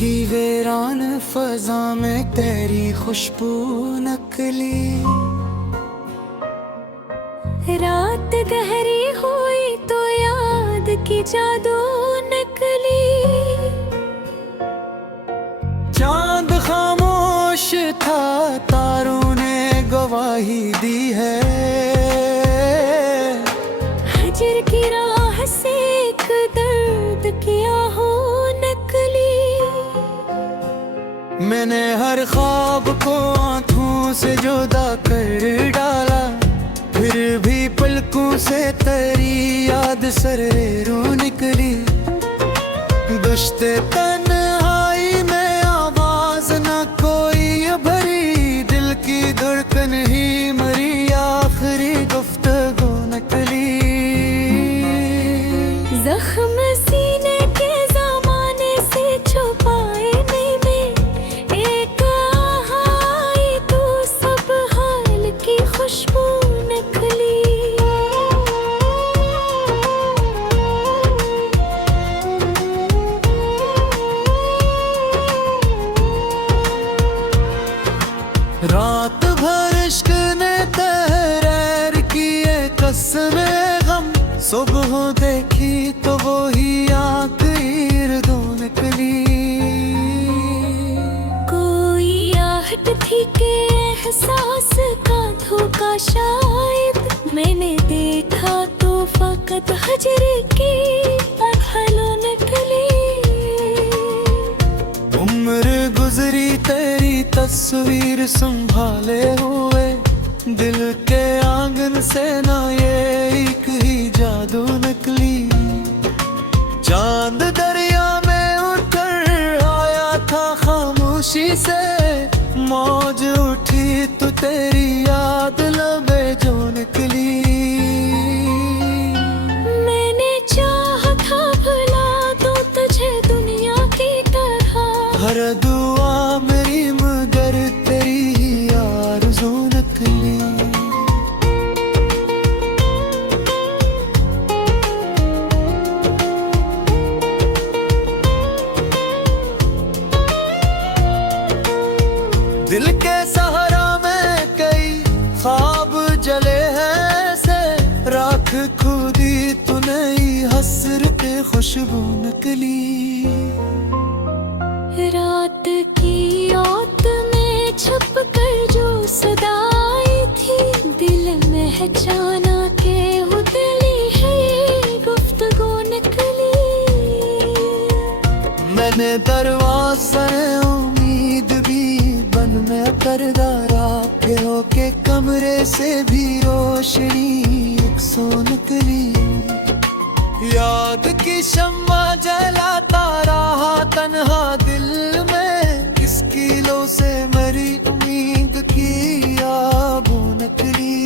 की वीरान फजा में तेरी खुशबू नकली। रात गहरी हुई तो याद की जादू नकली। चांद खामोश था, तारों ने गवाही दी है। हजर की राह से एक दर्द किया हो नकली। मैंने हर ख्वाब को आँखों से जुदा कर डाला, फिर भी पलकों से तेरी याद सरेरों निकली। दुश्ते तन्हाई में आवाज न कोई भरी, दिल की धड़कन ही मरी, आखिरी गुफ्तगू नकली। जख्म सीने के ज़माने से छुपाए नहीं मैं, एक आई तो सब हाल की खुशबू नकली। रात भर इश्क ने तहरीर किए कसमें गम, सुबह देखी तो वो ही आखिर दो निकली। कोई आहट थी के एहसास का धोखा शायद, मैंने देखा तो फकत हजर की पहलों नकली। उम्र गुजरी तेरी तस्वीर संभाले हुए, दिल के आंगन से ना ये एक ही जादू नकली। चांद दरिया में उतर आया था खामोशी से, मौज उठी तो तेरी याद लबे जो निकली। मैंने चाहा था भुला दूं तुझे दुनिया की तरह, हर दुआ मेरी मगर तेरी ही आरज़ू नकली। दिल के सहारा में कई ख्वाब जले हैं से, राख खुदी तू नई हसरत खुशबू नकली। रात की औत में छुप कर जो सदा आई थी, दिल महचाना के उतली है गुफ्तगू नकली। मैंने दरवाज़े उम्मीद भी बन में करदारा, के होके कमरे से भी रोशनी एक सो निकली। याद की शम्मा जलाता रहा तन्हा दिल में, किसकी लो से मरी उम्मीद की आबू नकली।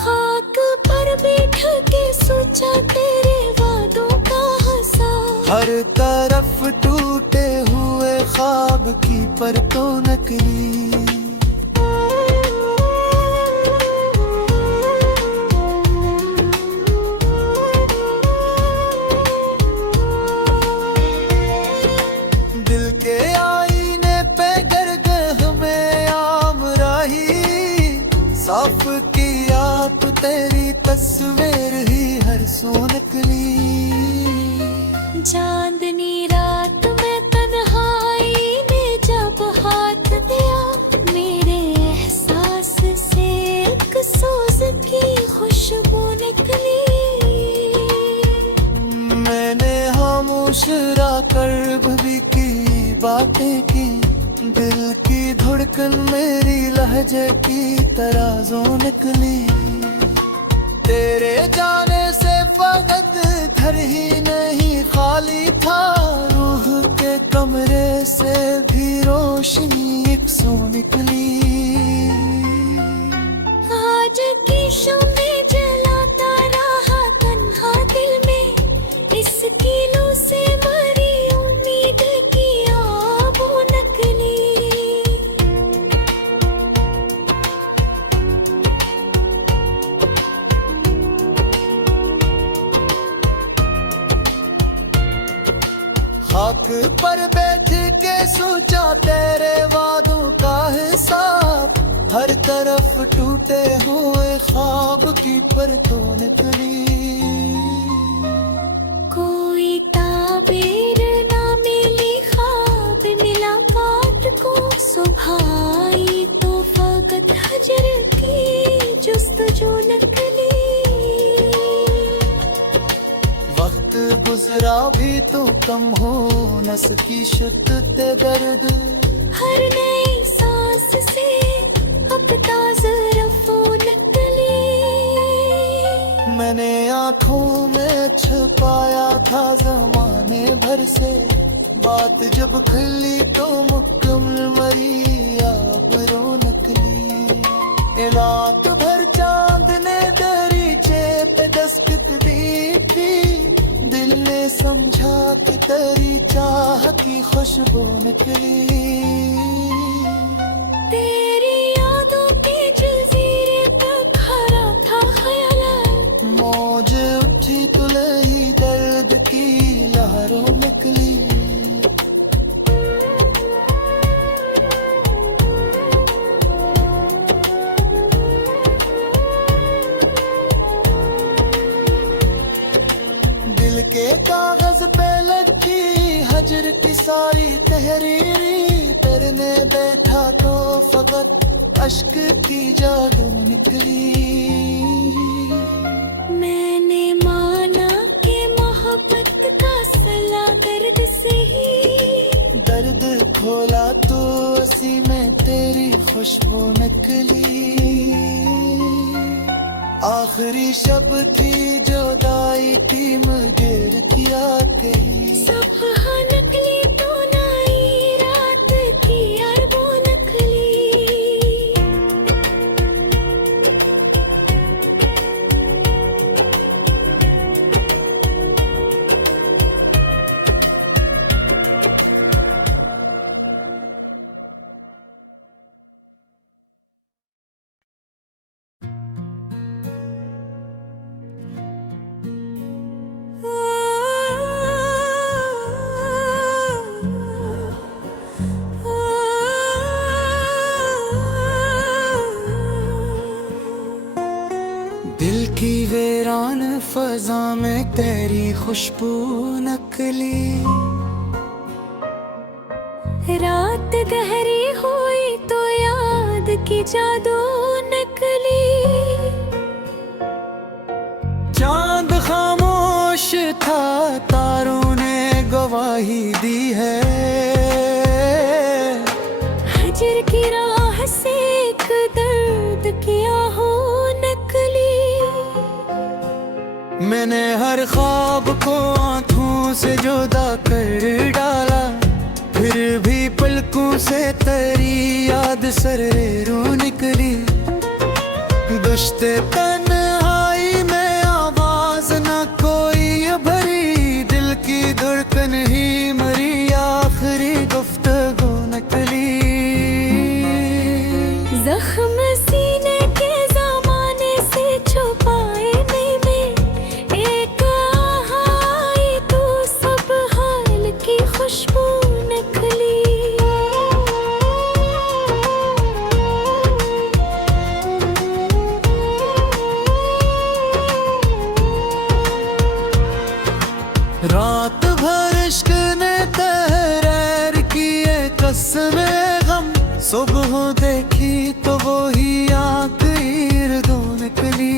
खाक पर बैठ के सोचा तेरे वादों का हंसा, हर तरफ टूटे हुए ख्वाब की परतों नकली। दिल के आईने पे गर्ग में आम राही, साफ किया तो तेरी तस्वीर ही हर सो नकली। चांदनी रात में तन्हाई ने जब हाथ दिया, मेरे एहसास से एक सोज की खुशबू निकली। मैंने खामोश कर भी की बातें की, दिल की धड़कन मेरी लहजे की तराजों निकली। तेरे जाने से फकत घर ही नहीं खाली था, रूह के कमरे से भी रोशनी एक सो निकली। आज की शम्मे जलाता रहा तन्हा दिल में, इस किलो से मरी उम्मीद की आबू नकली। खाक पर बैठ के सोचा तेरे वादों का हिसाब, हर तरफ टूटे हुए ख्वाब की परतों निकली। कोई ताबीर ना मिली, ख्वाब मिला बात को, सुबह आई तो फकत हजर की जुस्तजू नकली। वक्त गुजरा भी तो कम हो न सकी शुद्ध दर्द, हर नई सांस से अब ताज़ा रफ़ो नकली। मैंने आँखों में छुपाया था ज़माने भर से, बात जब खुली तो मुकम्मल मरी अब रो नकली। रात भर चांद ने दरीचे पे दस्तक दी थी, दिल ने समझा कि तेरी चाह की खुशबू निकली। तेरी यादों के जज़ीरे पर खरा था ख्याल, मौज उठी तुलही दर्द की लहरों निकली। दिल के कागज पे लगी हजर की सारी तहरीरी, तेरने बैठा तो फकत अश्क की जादू निकली। मैंने माना कि मोहब्बत का सला दर्द से ही, दर्द खोला तो उसी में तेरी खुशबू निकली। आखिरी शब थी जुदाई थी मगर किया कही, सुबह नकली तो नई रात की यार वो नकली। दिल की वीरान फजा में तेरी खुशबू नकली। रात गहरी हुई तो याद की जादू नकली। चांद खामोश था तारों ने गवाही दी है, हजर की राह से एक दर्द किया हो नकली। मैंने हर ख्वाब को आंखों से जुदा कर डाला, फिर भी पलकों से तेरी याद सरेरों निकली। दुश्ते तन्हाई में आवाज न कोई भरी, दिल की धड़कन ही मरी आखिरी गुफ्तगू नकली। जख्म सीने के ज़माने से छुपाए मैंने, एक आह आई तो सब हाल की खुशबू नकली। रात भर इश्क ने तहरीर किए कसमें गम, सुबह देखी तो वो ही आखिर दो निकली।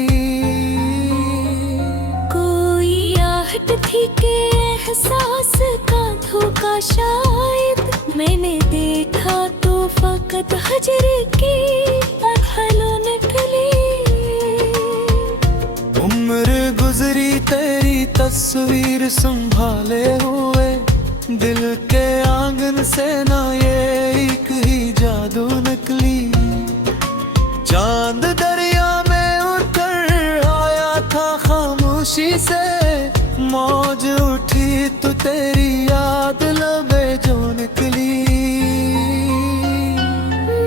कोई आहट थी के एहसास का धोखा शायद, मैंने देखा तो फकत हजर की पहलों निकली। उम्र गुजरी तेरी तस्वीर संभाले हुए, दिल के आंगन से ना ये एक ही जादू नकली। चांद दरिया में उतर आया था खामोशी से, मौज उठी तो तेरी याद लबे जो निकली।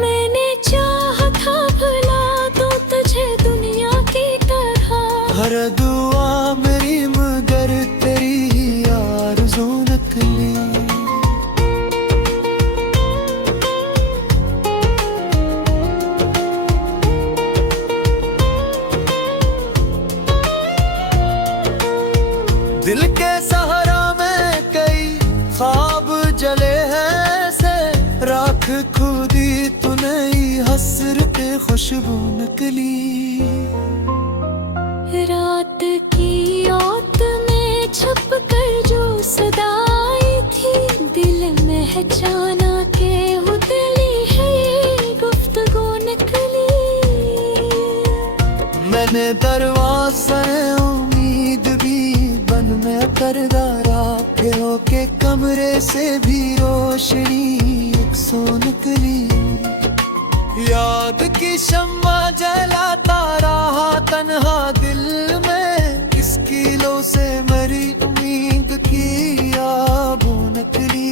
मैंने चाहा था भुला दूं तुझे दुनिया की तरह, हर दुआ मेरी मगर तेरी आरज़ू नकली। दिल के सहारा में कई ख्वाब जले हैं से राख खुदी तू नई हसरते खुशबू निकली। रात की औत में छुप कर जो सदा आई थी, दिल महचाना के उतली है गुफ्तगू निकली। मैंने दरवाज़ा उम्मीद भी बन में करदारा फिरों के कमरे से भी रोशनी एक सो निकली। याद की शम्मा जलाता रहा तन्हा दिल में, इस किलो से मेरी उम्मीद की आबू निकली।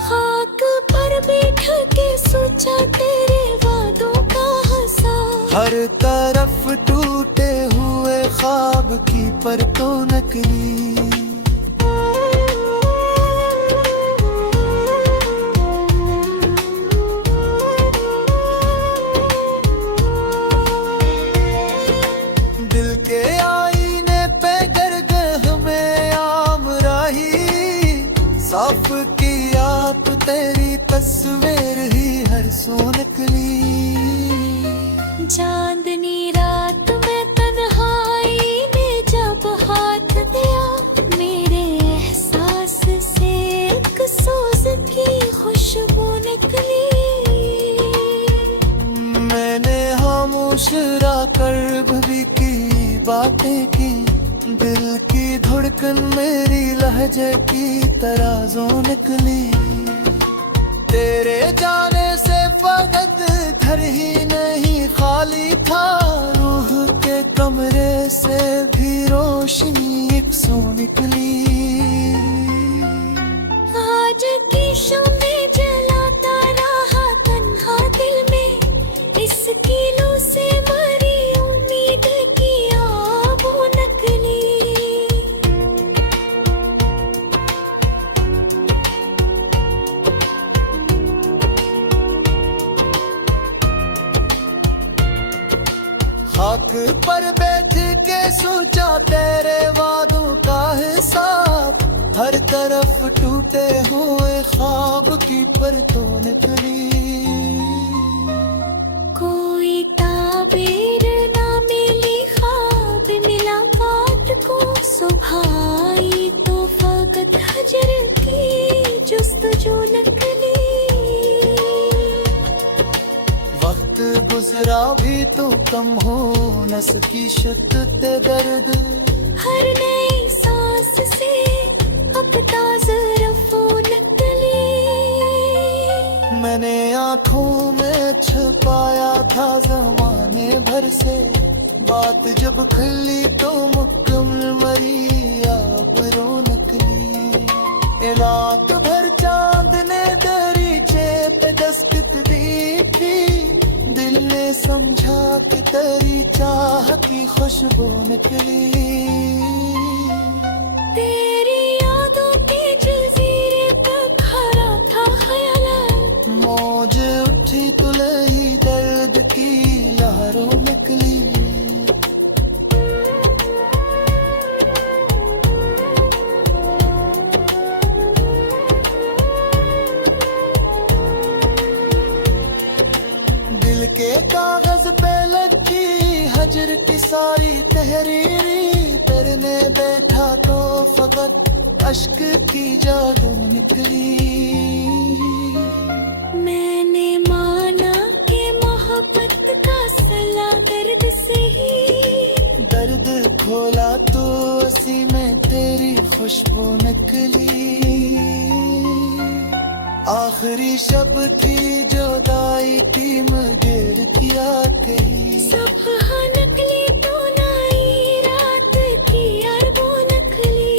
खाक पर बैठ के सोचा तेरे वादों का हंसा, हर तरफ टूटे हुए ख्वाब की परतों नकली। दिल के आईने पे गरगह में आम राही, साफ किया तो तेरी तस्वीर ही हर सो निकली। चांदनी रात में तन्हाई ने जब हाथ दिया, मेरे एहसास से एक सोज की खुशबू निकली। मैंने खामोश कर भी की बातें की, दिल की धड़कन मेरी लहजे की तराजों निकली। तेरे जाने से फकत घर ही नहीं खाली था, रूह के कमरे से भी रोशनी एक सो निकली। आज की शम्मे जलाता रहा तन्हा दिल में, इस किलो से मरी उम्मीद की आबू नकली। खाक पर बैठ के सोचा तेरे वादों का हिसाब, हर तरफ टूटे हुए ख्वाब की परतों निकली। कोई ताबीर ना मिली, ख्वाब मिला बात को, सुबह आई तो फकत हजर की जुस्तजू नकली। वक्त गुजरा भी तो कम हो न सकी शुद्ध दर्द, हर नई सांस से अब ताज़ा रफ़ो निकली। मैंने आँखों में छुपाया था ज़माने भर से, बात जब खुली तो मुकम्मल मरी आबरू निकली। रात भर चांद ने दरीचे पे दस्तक दी थी, दिल ने समझा कि तेरी चाह की खुशबू निकली। तेरी यादों के जज़ीरे पे खरा था ख्याल, मौज उठी तुलही दर्द की लहरों निकली। दिल के कागज पे लगी हजर की सारी तहरीरी, करने बैठा तो फकत अश्क की जादू निकली। मैंने माना कि मोहब्बत का सला दर्द से ही, दर्द खोला तो उसी में तेरी खुशबू निकली। आखिरी शब थी जुदाई की मगर किया कही, सब नकली तो नई रात की अरबो नकली।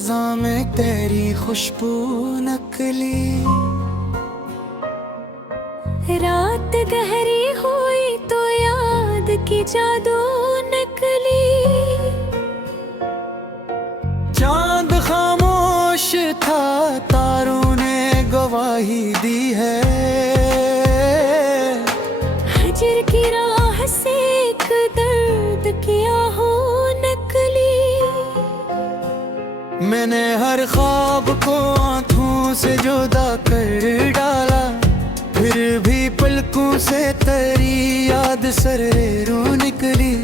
खजां में तेरी खुशबू नकली। रात गहरी हुई तो याद की जादू नकली। चांद खामोश था, तारों ने गवाही दी है। हजर की राह से एक दर्द किया हो नकली। मैंने हर ख्वाब को आंखों से जुदा कर डाला, फिर भी पलकों से तेरी याद सरेरों निकली।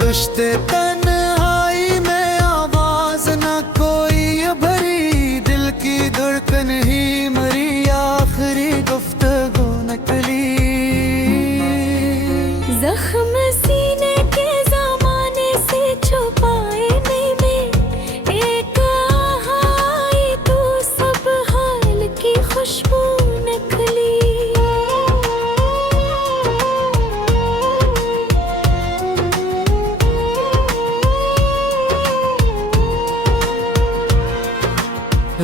दुश्ते तन्हाई में आवाज ना कोई भरी, दिल की धड़कन ही मरी, आखिरी गुफ्तगू नकली। जख्म सीने के ज़माने से छुपाए मैंने, एक आई तो सब हाल की खुशबू नकली।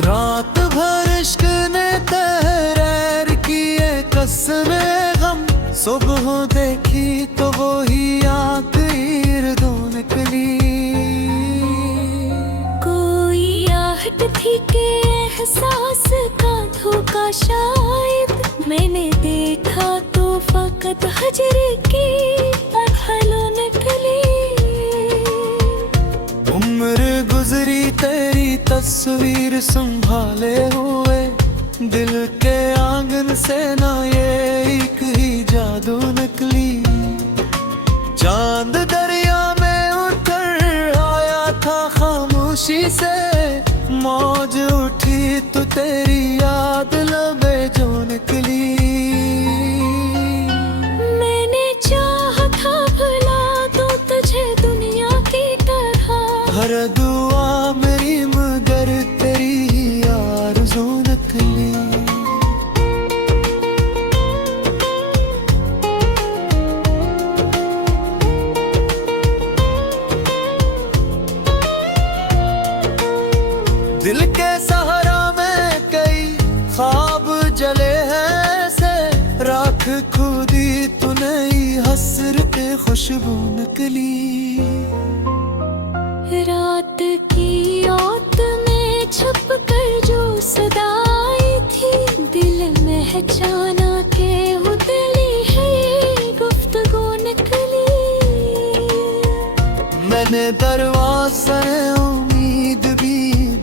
रात भर इश्क ने तहरीर किए कसमें गम, सुबह देखी तो वो ही आखिर दो निकली। कोई आहट थी के एहसास का धोखा शायद, मैंने देखा तो फकत हजर की पहलू निकली। उम्र गुजरी तेरी तस्वीर संभाले हुए, दिल के आंगन से ना ये एक ही जादू नकली। चांद दरिया में उतर आया था खामोशी से, मौज उठी तो तेरी याद लबे जो निकली। मैंने चाहा था भुला दूं तुझे दुनिया की तरह, हर दुआ मेरी मगर तेरी आरज़ू नकली। दिल के सहारा में कई ख्वाब जले हैं से, राख खुदी तू नई हसरत खुशबू नकली। रात की औत में छुप कर जो सदा आई थी, दिल महचाना के उतली है गुफ्तगू नकली। मैंने दरवाज़े उम्मीद भी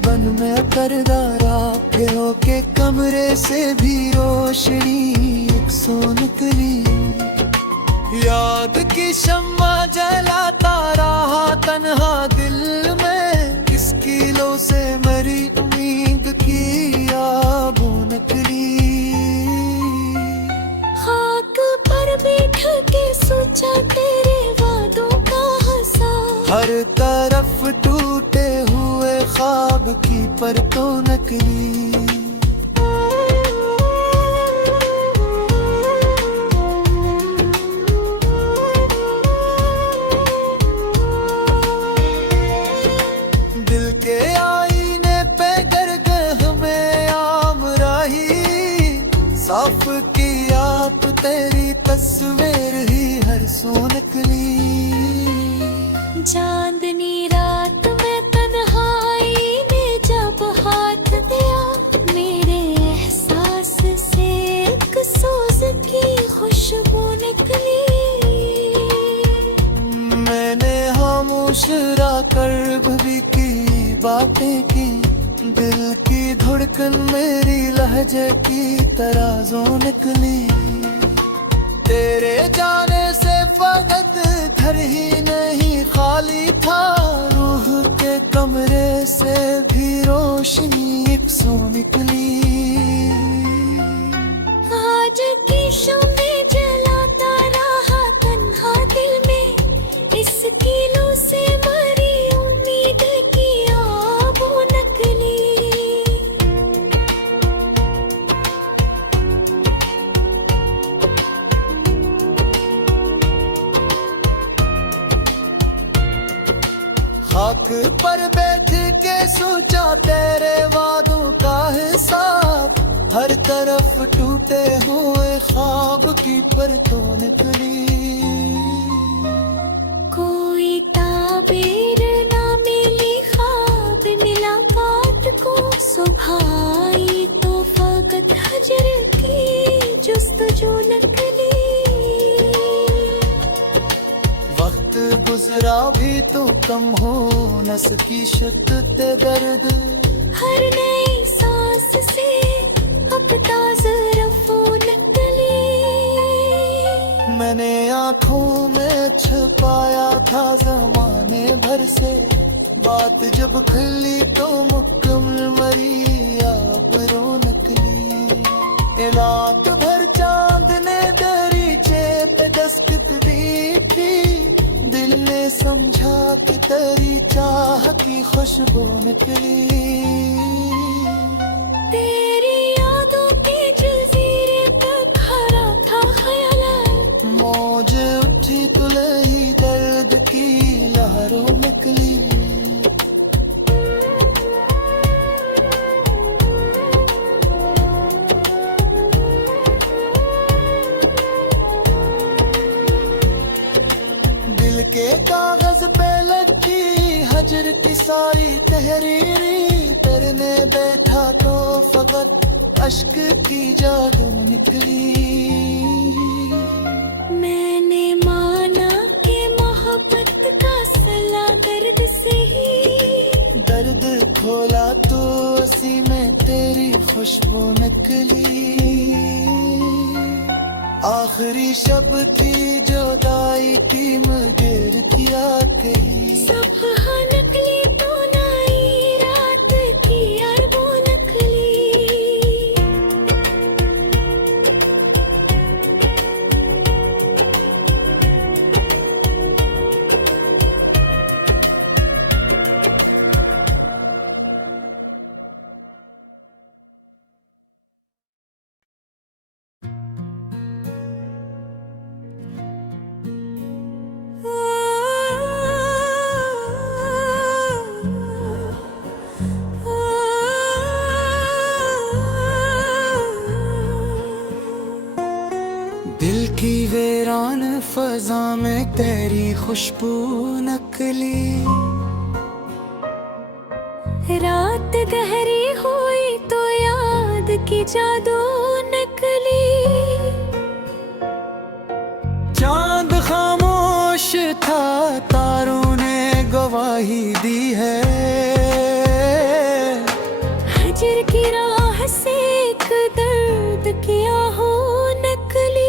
बन में करदारा, फिरों के कमरे से भी रोशनी एक सो निकली। याद की शम्मा जलाता रहा तन्हा दिल में, किसकी लो से मरी उम्मीद की आबू नकली। खाक पर बैठ के सोचा तेरे वादों का हंसा, हर तरफ टूटे हुए ख्वाब की परतों नकली। दिल के आईने पे गर्गह में आम राही, साफ किया तो तेरी तस्वीर ही हर सो नकली। चांदनी रात में तन्हाई ने जब हाथ दिया, मेरे एहसास से एक सोज की खुशबू निकली। मैंने खामोश कर भी की बातें की, दिल की धड़कन मेरी लहजे की तराजों निकली। तेरे जाने से फकत घर ही नहीं खाली था, रूह के कमरे से भी रोशनी एक सो निकली। आज की शम्मे जलाता रहा तन्हा दिल में, इस किलो से मरी उम्मीद की आबू नकली। खाक पर बैठ के सोचा तेरे वादों का हिसाब, हर तरफ टूटे हुए ख्वाब की परतों निकली। कोई ताबीर ना मिली, ख्वाब मिला बात को, सुबह आई तो फकत हजर की जुस्तजू निकली। वक्त गुजरा भी तो कम हो न सकी शिद्दत दर्द, हर नई सांस से अब ताज़ा रफ़ो निकली। मैंने आँखों में छुपाया था ज़माने भर से, बात जब खुली तो मुकम्मल मरी आबरू निकली। रात भर चांद ने दरीचे पे दस्तक दी थी, दिल ने समझा कि तेरी चाह की खुशबू निकली। तेरी यादों के जज़ीरे पे खड़ा था ख्याल, मौज उठी तुलही दर्द की लहरों निकली। दिल के कागज पे लगी हजर की सारी तहरीरी, करने बैठा तो फकत अश्क की जादू निकली। मैंने माना कि मोहब्बत का सला दर्द से ही, दर्द खोला तो उसी में तेरी खुशबू निकली। आखिरी शब की जुदाई की मगर किया कही, सब नकली तो नई रात की यार वो नकली। दिल की वीरान फजा में तेरी खुशबू नकली। रात गहरी हुई तो याद की जादू नकली। चांद खामोश था, तारों ने गवाही दी है, हजर की राह से एक दर्द किया हो नकली।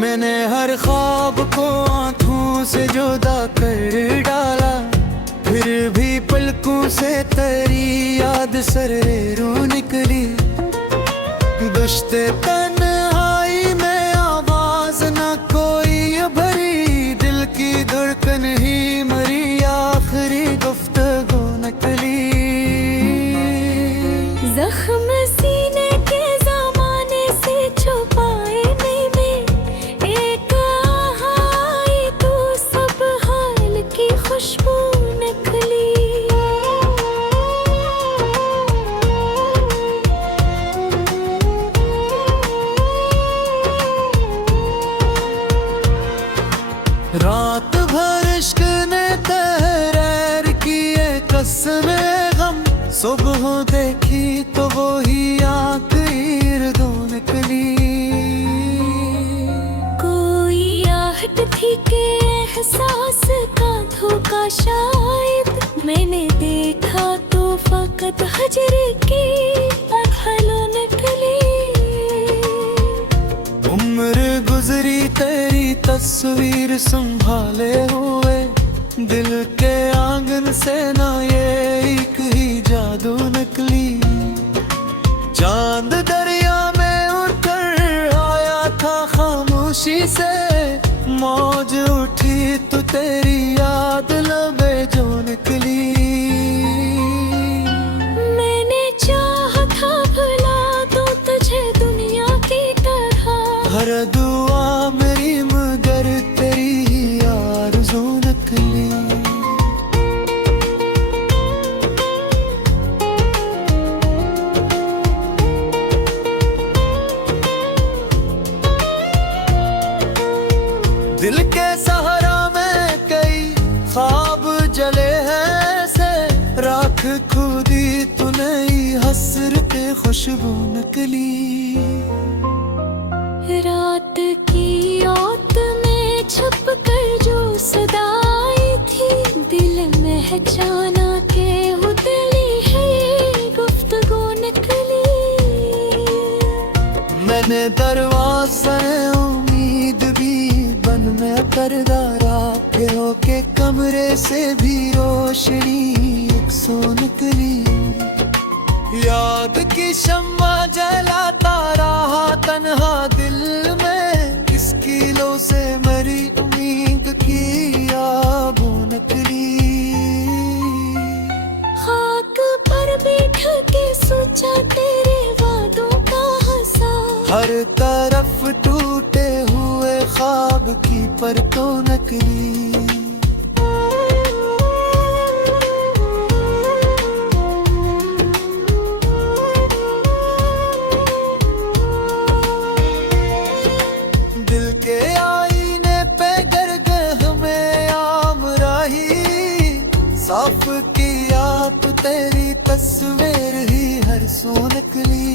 मैंने हर ख्वाब को आंखों से जुदा कर डाला, फिर भी पलकों से तेरी याद सरेरों निकली। दुश्ते तन्हाई में आवाज ना कोई भरी, दिल की धड़कन ही मरी आखिरी गुफ्तगू नकली। जख्म सीने के ज़माने से छुपाए नहीं में, एक आई तो सब हाल की खुशबू नकली। रात भर इश्क ने तहरीर किए कसमें गम, सुबह देखी तो वो ही आखिर दो निकली। कोई आहट थी के एहसास का धोखा शायद, मैंने देखा तो फकत हजर की पहलों निकली। उम्र गुजरी तेरी तस्वीर संभाले हुए, दिल के आंगन से ना ये एक ही जादू नकली। चांद दरिया में उतर आया था खामोशी से, मौज उठी तो तेरी याद लबे जो निकली। मैंने चाहा था भुला दूं तुझे दुनिया की तरह, हर दुआ मेरी मगर तेरी ही आरज़ू नकली। दिल के सहारा में कई ख्वाब जले हैं से राख खुदी तू नई हसरते खुशबू निकली। रात की औत में छुप कर जो सदा आई थी, दिल महचाना के उतली है गुफ्तगू निकली। मैंने दरवाज़े उम्मीद भी बन में करदारा फिरों के कमरे से भी रोशनी एक सो निकली। याद की शम्मा जलाता रहा तन्हा दिल में, इस किलो से मरी उम्मीद की आबू निकली। खाक पर बैठ के सोचा तेरे वादों का हंसा, हर तरफ टूटे हुए ख्वाब की परतों नकली। दिल के आईने पे गरगह में आम राही, साफ किया तो तेरी तस्वीर ही हर सो निकली।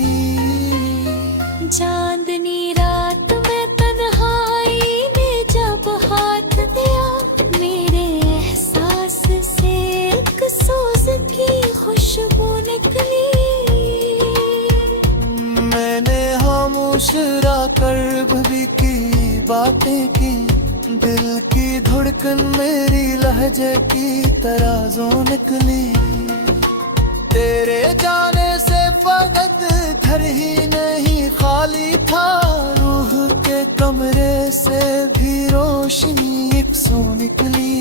चांदनी रात में तन्हाई ने जब हाथ दिया, मेरे एहसास से एक सोज की खुशबू निकली। मैंने खामोश कर भी की बातें की, दिल की धड़कन मेरी लहजे की तराजों निकली। तेरे जाने से फकत घर ही नहीं खाली था, रूह के कमरे से भी रोशनी एक सो निकली।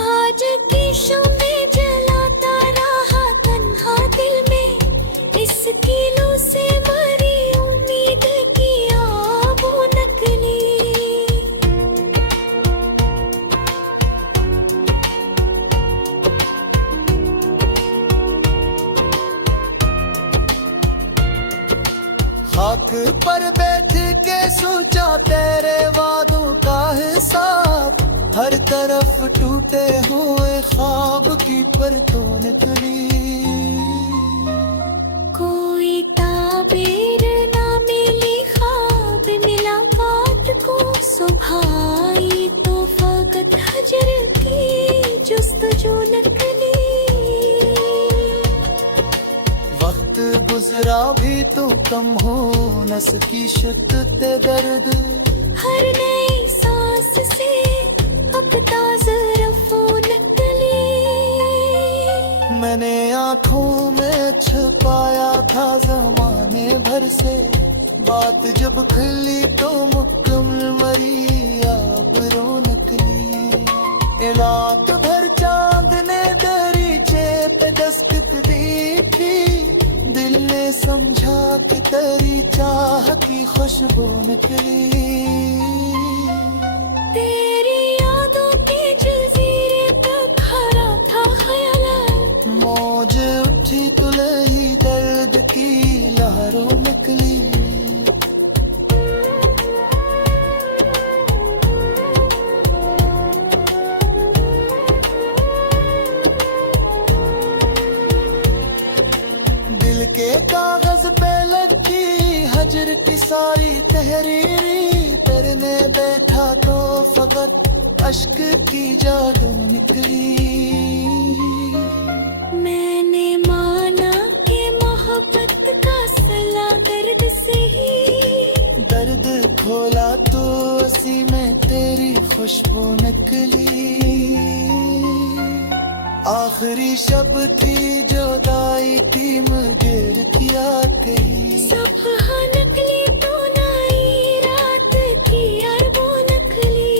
आज की शम्मे जलाता रहा तन्हा दिल में, इस किलो से मरी उम्मीद की आबू नकली। खाक पर बैठ के सोचा तेरे वादों का हिसाब, हर तरफ टूटे हुए ख्वाब की परतों निकली। कोई ताबीर ना मिली ख्वाब मिला बात को, सुबह आई तो फकत हजर की जुस्तजू निकली। वक्त गुजरा भी तो कम हो न सकी शुद्ध दर्द, हर नई सांस से अब ताज़ा रफ़ो निकली। मैंने आँखों में छुपाया था ज़माने भर से, बात जब खुली तो मुकम्मल मरी आबरू निकली। रात भर चांद ने दरीचे पे दस्तक दी थी, दिल ने समझा कि तेरी चाह की खुशबू निकली। तेरी यादों के जज़ीरे पे खड़ा था ख्याल, मौज उठी तुलही दर्द की लहरों निकली। दिल के कागज पे लगी हजर की सारी तहरीरी, तरने बैठा तो फकत अश्क की जादू निकली। मैंने माना कि मोहब्बत का सला दर्द से ही, दर्द खोला तो उसी में तेरी खुशबू निकली। आखिरी शब थी जुदाई की मुझे किया कही, सब नकली तो नई रात की अरबो नकली।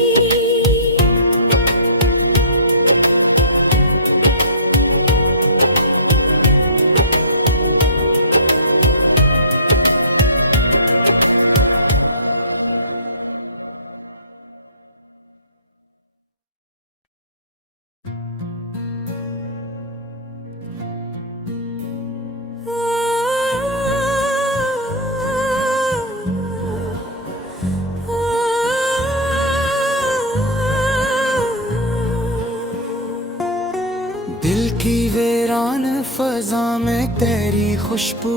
खजां में तेरी खुशबू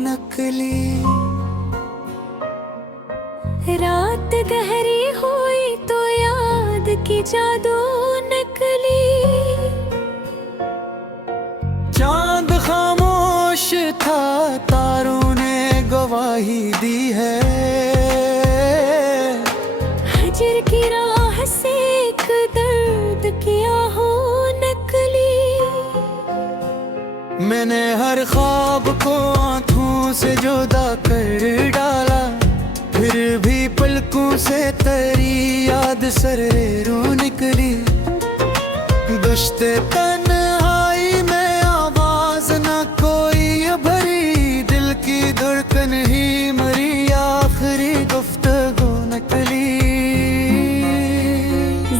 नकली। रात गहरी हुई तो याद की जादू नकली। चांद खामोश था, तारों ने गवाही दी है। हजर की राह से एक दर्द किया हो नकली। मैंने हर ख्वाब को आंखों से जुदा कर डाला, फिर भी पलकों से तेरी याद सरेरों निकली। दुश्ते तन्हाई में आवाज ना कोई भरी, दिल की धड़कन ही मरी, आखिरी गुफ्तगू नकली।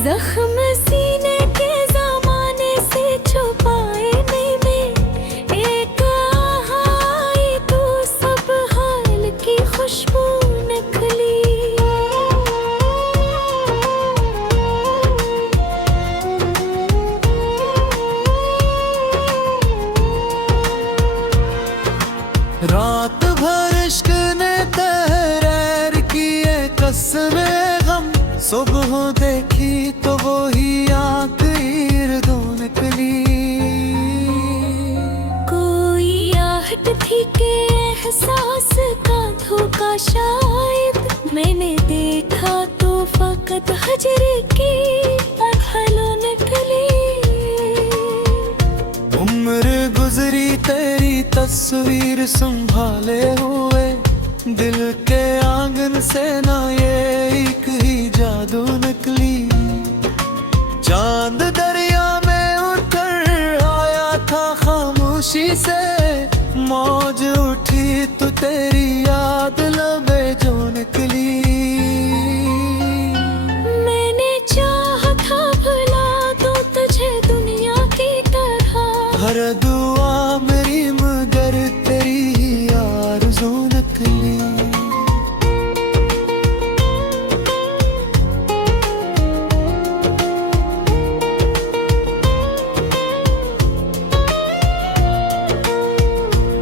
जख्म सीने के ज़माने से छुपाए नहीं मैं, एक आई तो सब हाल की खुशबू नकली। रात भर इश्क ने तहरीर किए कसमें गम, सुबह देखी तो वो ही आखिर दो निकली। कोई आहट थी के एहसास का धोखा शायद, मैंने देखा तो फकत हजर की पहलू निकली। उम्र गुजरी तेरी तस्वीर संभाले हुए, दिल के आंगन से ना ये एक ही जादू नकली। चांद दरिया में उतर आया था खामोशी से, मौज उठी तो तेरी याद लबे जो निकली। मैंने चाहा था भुला दूं तुझे दुनिया की तरह, हर दुआ मेरी मगर तेरी ही आरज़ू नकली।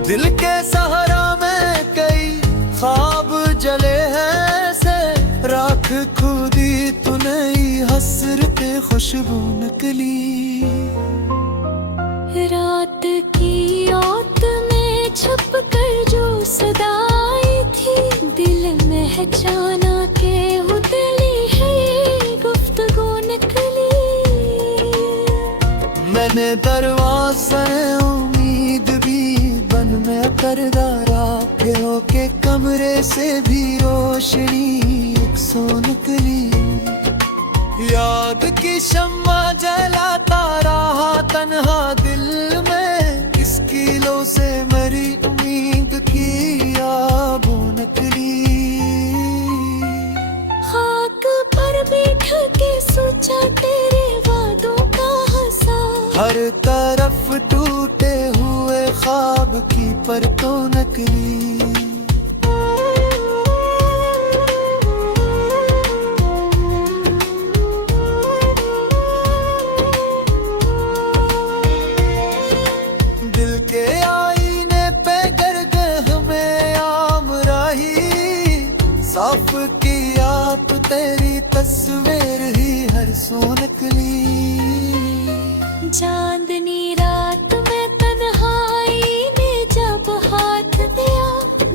दिल के सहारा में कई ख्वाब जले हैं से, राख खुदी तू नई हसरत खुशबू नकली। रात की औत में छुप कर जो सदा आई थी, दिल महचाना के उतली है ये गुफ्तगू नकली। मैंने दरवाज़े उम्मीद भी बन में करदारा, के होके कमरे से भी रोशनी एक सो निकली। याद की शम्मा जलाता रहा तन्हा दिल में, किसकी लो से मरी उम्मीद की आबू नकली। खाक पर बैठ के सोचा तेरे वादों का हंसा, हर तरफ टूटे हुए ख्वाब की परतों नकली। दिल के आईने पे गर्ग में आम राही, साफ किया तो तेरी तस्वीर ही हर सो नकली। चांदनी रात में तन्हाई ने जब हाथ दिया,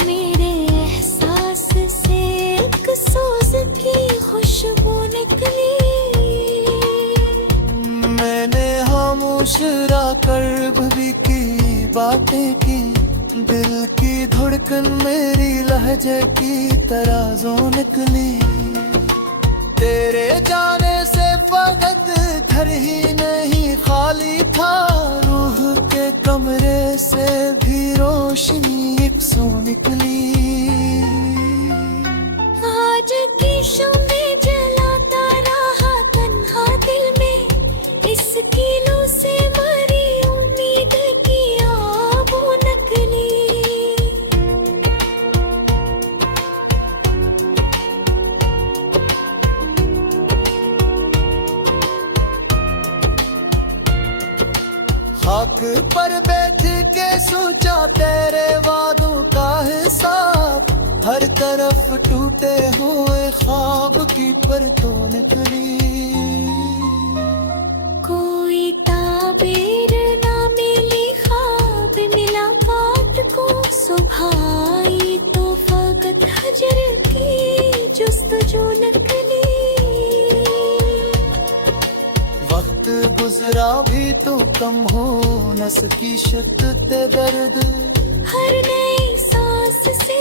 मेरे एहसास से एक सोज की खुशबू निकली। मैंने खामोश रह कर भी की बातें की, दिल की धड़कन मेरी लहजे की तराजों निकली। तेरे जाने से फकत घर ही नहीं खाली था, रूह के कमरे से भी रोशनी एक सो निकली। आज की शम्मे जलाता रहा तन्हा दिल में, इस किलो से मरी उम्मीद की आबू नकली। खाक पर बैठ के हर तरफ टूटे हुए ख्वाब की परतों निकली। कोई ताबीर ना मिली, ख्वाब मिला बात को। सुबह आई तो फकत हजर की जुस्तजू निकली। वक्त गुजरा भी तो कम हो न सकी शिद्दत दर्द। हर नई सांस से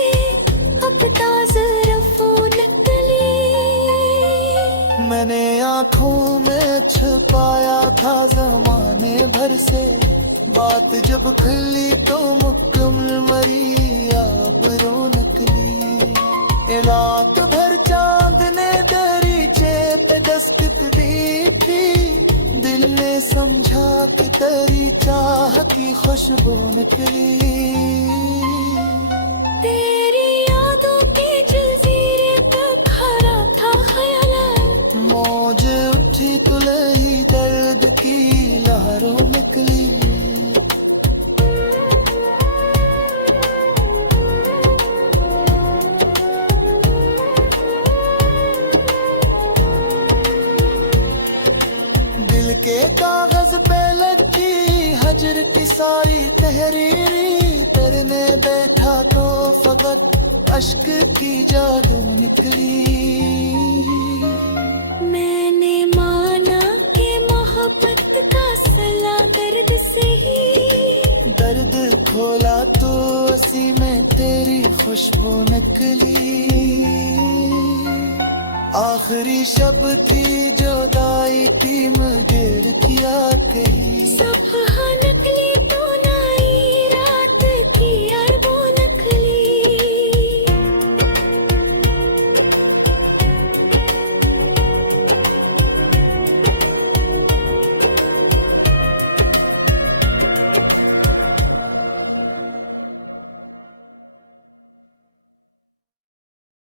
अब ताज़ा रफ़ो निकली। मैंने आँखों में छुपाया था ज़माने भर से, बात जब खुली तो मुकम्मल मरी आबरू निकली। रात भर चांद ने दरीचे पे दस्तक दी थी, दिल ने समझा कि तेरी चाह की खुशबू निकली। तेरी यादों के जज़ीरे पे खड़ा था ख्याल। मौज उठी तुलही दर्द की लहरों निकली। दिल के कागज पे लगी हजर की सारी तहरीरी, तरने बैठा तो फकत अश्क की जादू निकली। मैंने माना कि मोहब्बत का सला दर्द से ही। दर्द खोला तो उसी में तेरी खुशबू निकली। आखिरी शब थी जुदाई की मगर किया कही। सब नकली